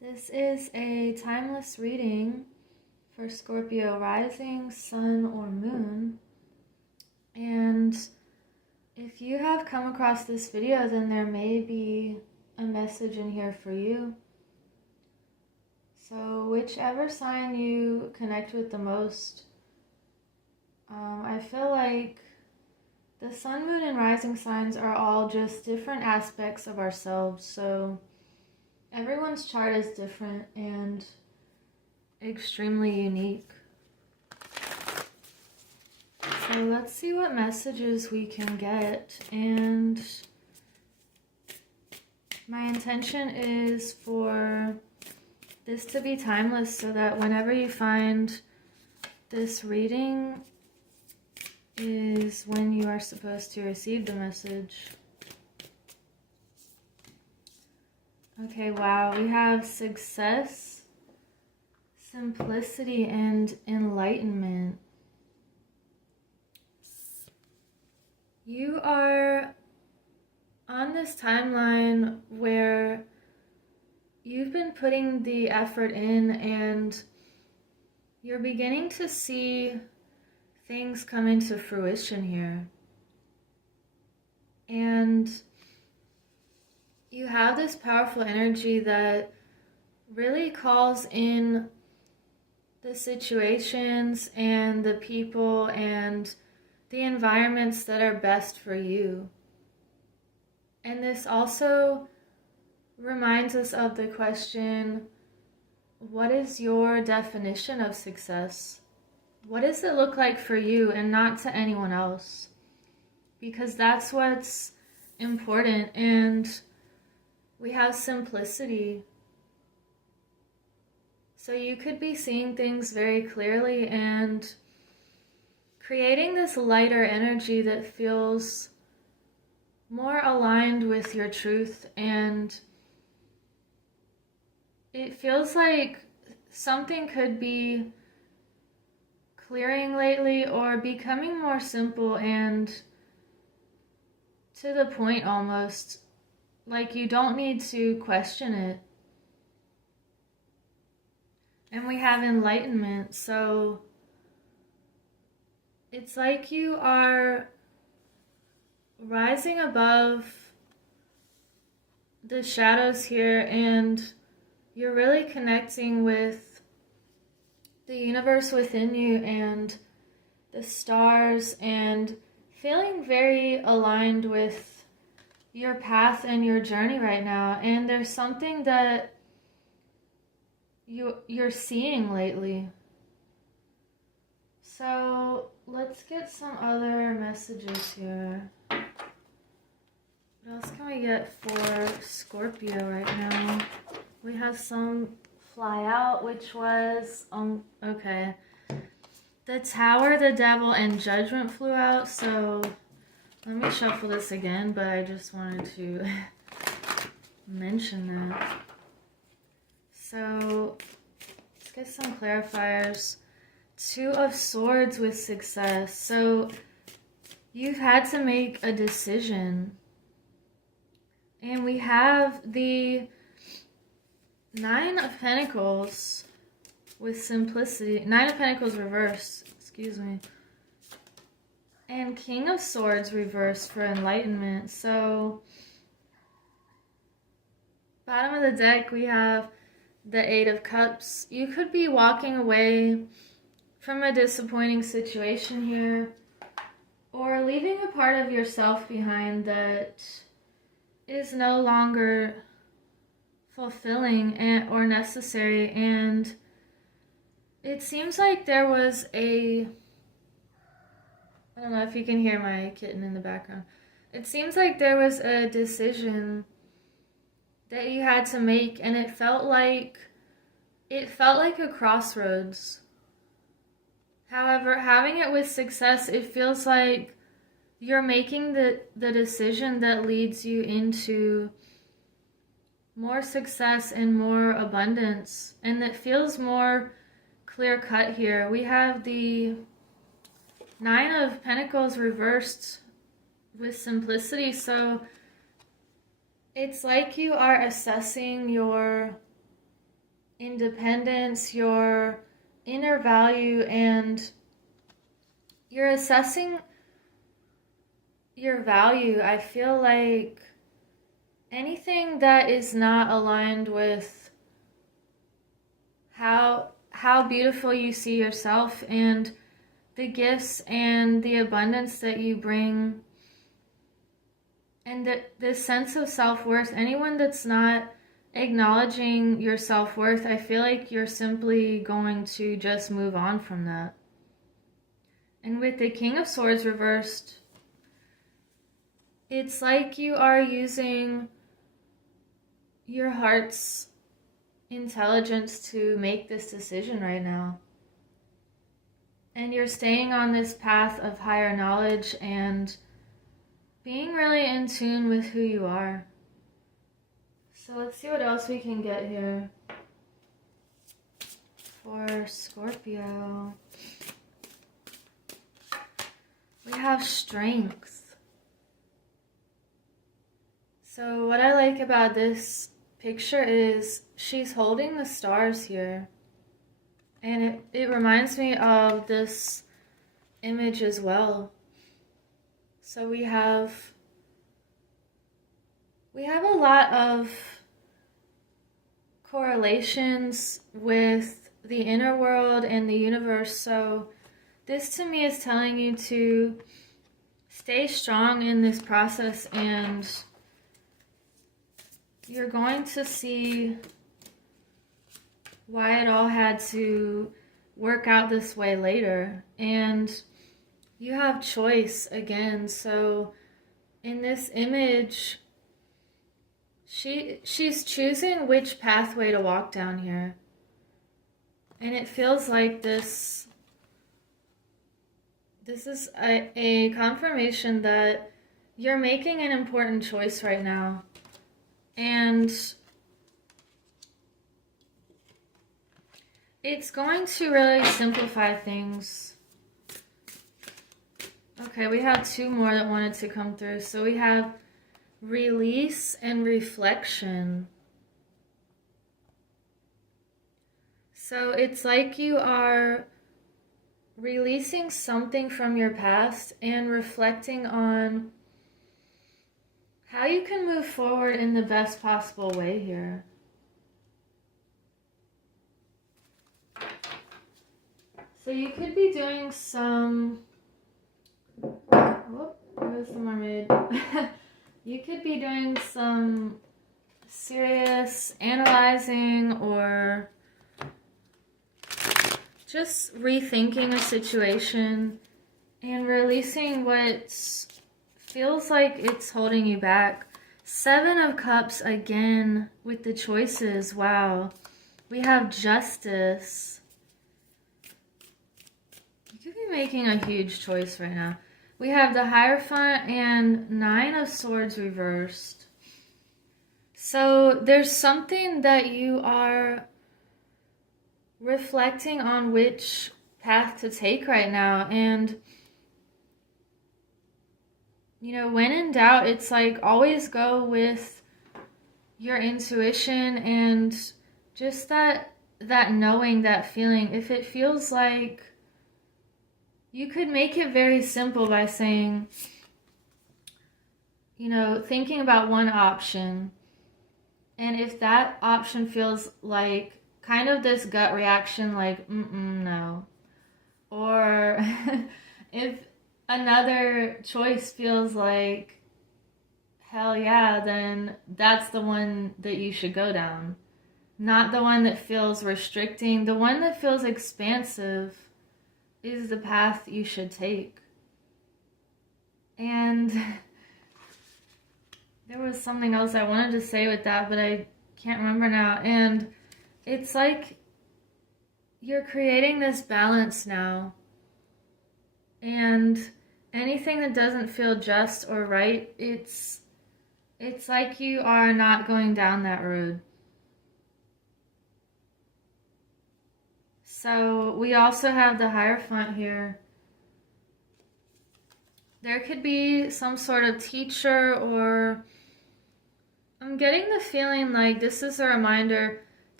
This is a timeless reading for Scorpio rising, sun, or moon. And if you have come across this video, then there may be a message in here for you. So whichever sign you connect with the most, I feel like the sun, moon, and rising signs are all just different aspects of ourselves. So everyone's chart is different and extremely unique. So let's see what messages we can get. And my intention is for this to be timeless so that whenever you find this reading is when you are supposed to receive the message. Okay, wow, we have success, simplicity, and enlightenment. You are on this timeline where you've been putting the effort in and you're beginning to see things come into fruition here. And you have this powerful energy that really calls in the situations and the people and the environments that are best for you. And this also reminds us of the question, what is your definition of success? What does it look like for you and not to anyone else? Because that's what's important. And we have simplicity. So you could be seeing things very clearly and creating this lighter energy that feels more aligned with your truth. And it feels like something could be clearing lately or becoming more simple and to the point almost. Like you don't need to question it. And we have enlightenment, so it's like you are rising above the shadows here and you're really connecting with the universe within you and the stars and feeling very aligned with your path and your journey right now. And there's something that you're seeing lately. So let's get some other messages here. What else can we get for Scorpio right now? We have some fly out, which was okay. The Tower, the Devil, and Judgment flew out, so let me shuffle this again, but I just wanted to mention that. So let's get some clarifiers. Two of Swords with success. So you've had to make a decision. And we have the Nine of Pentacles with simplicity. Nine of Pentacles reverse, excuse me. And King of Swords reversed for enlightenment. So bottom of the deck we have the Eight of Cups. You could be walking away from a disappointing situation here, or leaving a part of yourself behind that is no longer fulfilling or necessary. And it seems like there was I don't know if you can hear my kitten in the background. It seems like there was a decision that you had to make, and it felt like a crossroads. However, having it with success, it feels like you're making the decision that leads you into more success and more abundance, and that feels more clear-cut here. We have the Nine of Pentacles reversed with simplicity, so it's like you are assessing your independence, your inner value, and you're assessing your value. I feel like anything that is not aligned with how beautiful you see yourself and the gifts and the abundance that you bring and this sense of self-worth, anyone that's not acknowledging your self-worth, I feel like you're simply going to just move on from that. And with the King of Swords reversed, it's like you are using your heart's intelligence to make this decision right now. And you're staying on this path of higher knowledge and being really in tune with who you are. So let's see what else we can get here for Scorpio. We have strength. So what I like about this picture is she's holding the stars here. And it reminds me of this image as well. So we have a lot of correlations with the inner world and the universe. So this to me is telling you to stay strong in this process, and you're going to see why it all had to work out this way later. And you have choice again. So in this image, she's choosing which pathway to walk down here. And it feels like this is a confirmation that you're making an important choice right now. And it's going to really simplify things. Okay, we have two more that wanted to come through. So we have release and reflection. So it's like you are releasing something from your past and reflecting on how you can move forward in the best possible way here. So you could be doing some... Oh, there's the mermaid. You could be doing some serious analyzing or just rethinking a situation and releasing what feels like it's holding you back. 7 of Cups again with the choices. Wow. We have justice. You could be making a huge choice right now. We have the Hierophant and 9 of Swords reversed. So there's something that you are reflecting on which path to take right now. And, you know, when in doubt, it's like always go with your intuition and just that knowing, that feeling. If it feels like, you could make it very simple by saying, you know, thinking about one option. And if that option feels like kind of this gut reaction, like, no. Or if another choice feels like, hell yeah, then that's the one that you should go down. Not the one that feels restricting. The one that feels expansive is the path you should take. And there was something else I wanted to say with that, but I can't remember now. And it's like you're creating this balance now. And anything that doesn't feel just or right, it's like you are not going down that road. So we also have the Hierophant here. There could be some sort of teacher, or I'm getting the feeling like this is a reminder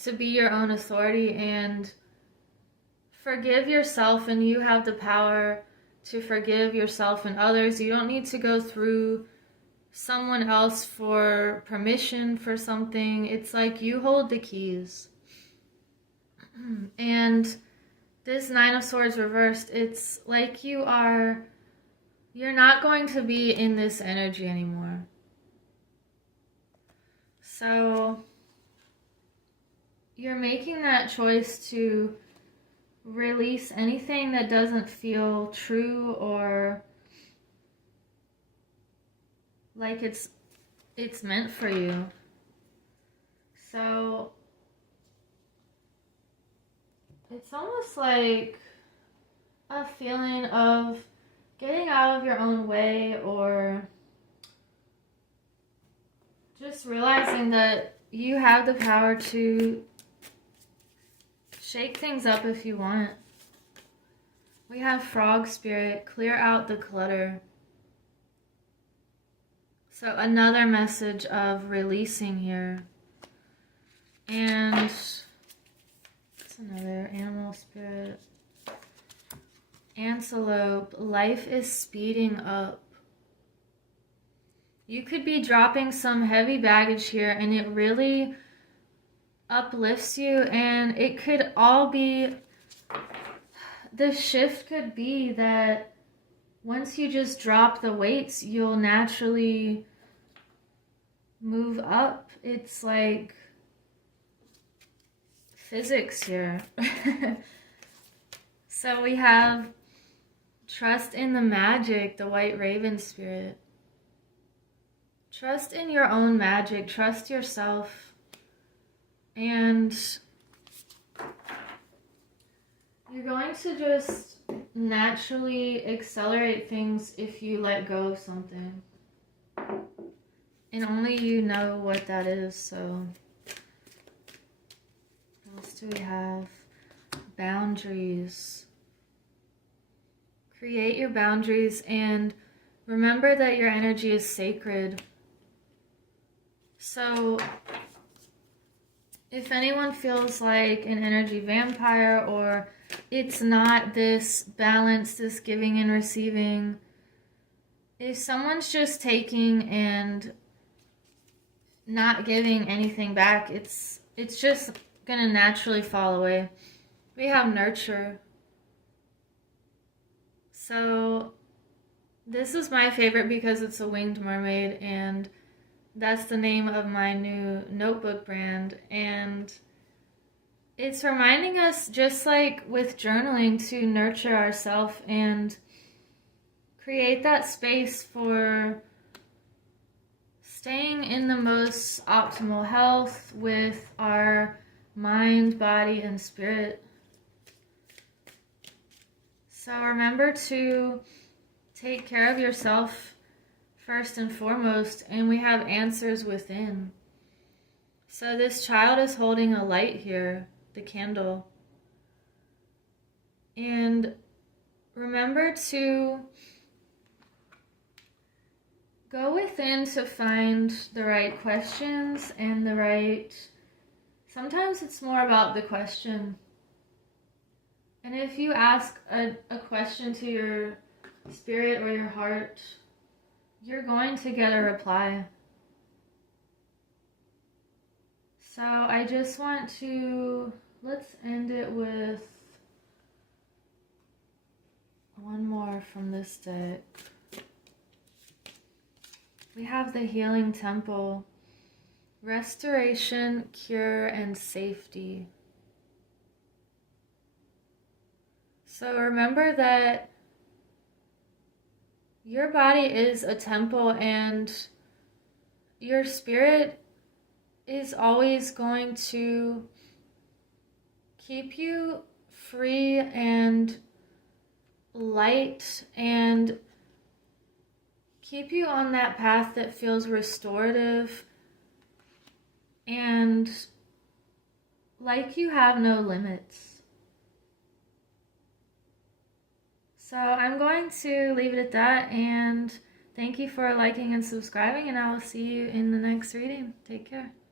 to be your own authority and forgive yourself, and you have the power to forgive yourself and others. You don't need to go through someone else for permission for something. It's like you hold the keys. And this Nine of Swords reversed, it's like you're not going to be in this energy anymore. So you're making that choice to release anything that doesn't feel true or like it's meant for you. So it's almost like a feeling of getting out of your own way, or just realizing that you have the power to shake things up if you want. We have Frog Spirit, clear out the clutter. So another message of releasing here. And what's another? Animal Spirit. Antelope, life is speeding up. You could be dropping some heavy baggage here, and it really uplifts you, and it could all be, the shift could be that once you just drop the weights, you'll naturally move up. It's like physics here. So we have trust in the magic, the White Raven Spirit. Trust in your own magic, trust yourself. And you're going to just naturally accelerate things if you let go of something. And only you know what that is, so. What else do we have? Boundaries. Create your boundaries and remember that your energy is sacred. So if anyone feels like an energy vampire, or it's not this balance, this giving and receiving, if someone's just taking and not giving anything back, it's just gonna naturally fall away. We have nurture. So this is my favorite because it's a winged mermaid, and that's the name of my new notebook brand. And it's reminding us, just like with journaling, to nurture ourselves and create that space for staying in the most optimal health with our mind, body, and spirit. So remember to take care of yourself first and foremost, and we have answers within. So this child is holding a light here, the candle. And remember to go within to find the right questions and the right... Sometimes it's more about the question. And if you ask a question to your spirit or your heart, you're going to get a reply. So I just want to, let's end it with one more from this deck. We have the Healing Temple, restoration, cure, and safety. So remember that your body is a temple, and your spirit is always going to keep you free and light and keep you on that path that feels restorative and like you have no limits. So I'm going to leave it at that, and thank you for liking and subscribing, and I will see you in the next reading. Take care.